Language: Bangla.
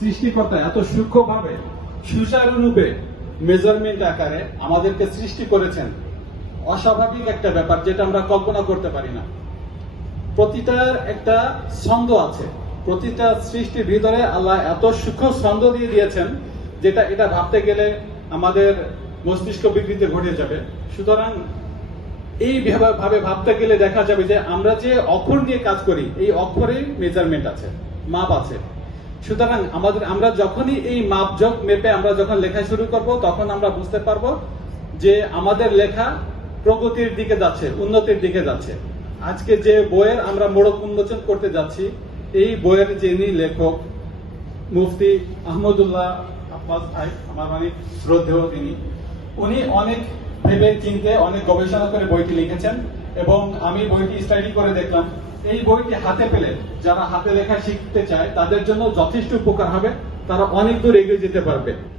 সৃষ্টিকর্তা এত সূক্ষ্মভাবে সুচারুরূপে মেজারমেন্ট আকারে আমাদেরকে সৃষ্টি করেছেন, অস্বাভাবিক একটা ব্যাপার যেটা আমরা কল্পনা করতে পারি না। প্রতিটার একটা ছন্দ আছে, প্রতিটা সৃষ্টির ভিতরে আল্লাহ এত সূক্ষ্ম ছন্দ দিয়ে দিয়েছেন যেটা এটা ভাবতে গেলে আমাদের মস্তিষ্ক বিকৃতি ঘটে যাবে। সুতরাং এই ভাবে ভাবতে গেলে দেখা যাবে যে আমরা যে অক্ষর নিয়ে কাজ করি, এই অক্ষরেই মেজারমেন্ট আছে, মাপ আছে। সুতরাং আমরা যখনই এই মাপজোক মেপে আমরা যখন লেখা শুরু করব, তখন আমরা বুঝতে পারবো যে আমাদের লেখা প্রগতির দিকে যাচ্ছে, উন্নতির দিকে যাচ্ছে। আজকে যে বইয়ের আমরা মোড়ক উন্মোচন করতে যাচ্ছি, এই বইয়ের যিনি লেখক মুফতি আহমদুল্লাহ আব্বাস ভাই, আমার অনেক শ্রদ্ধেয় তিনি, উনি অনেক ভেবে চিন্তে অনেক গবেষণা করে বইটি লিখেছেন এবং আমি বইটি স্টাডি করে দেখলাম এই বইটি হাতে পেলে যারা হাতে লেখা শিখতে চায় তাদের জন্য যথেষ্ট উপকার হবে, তারা অনেক দূর এগিয়ে যেতে পারবে।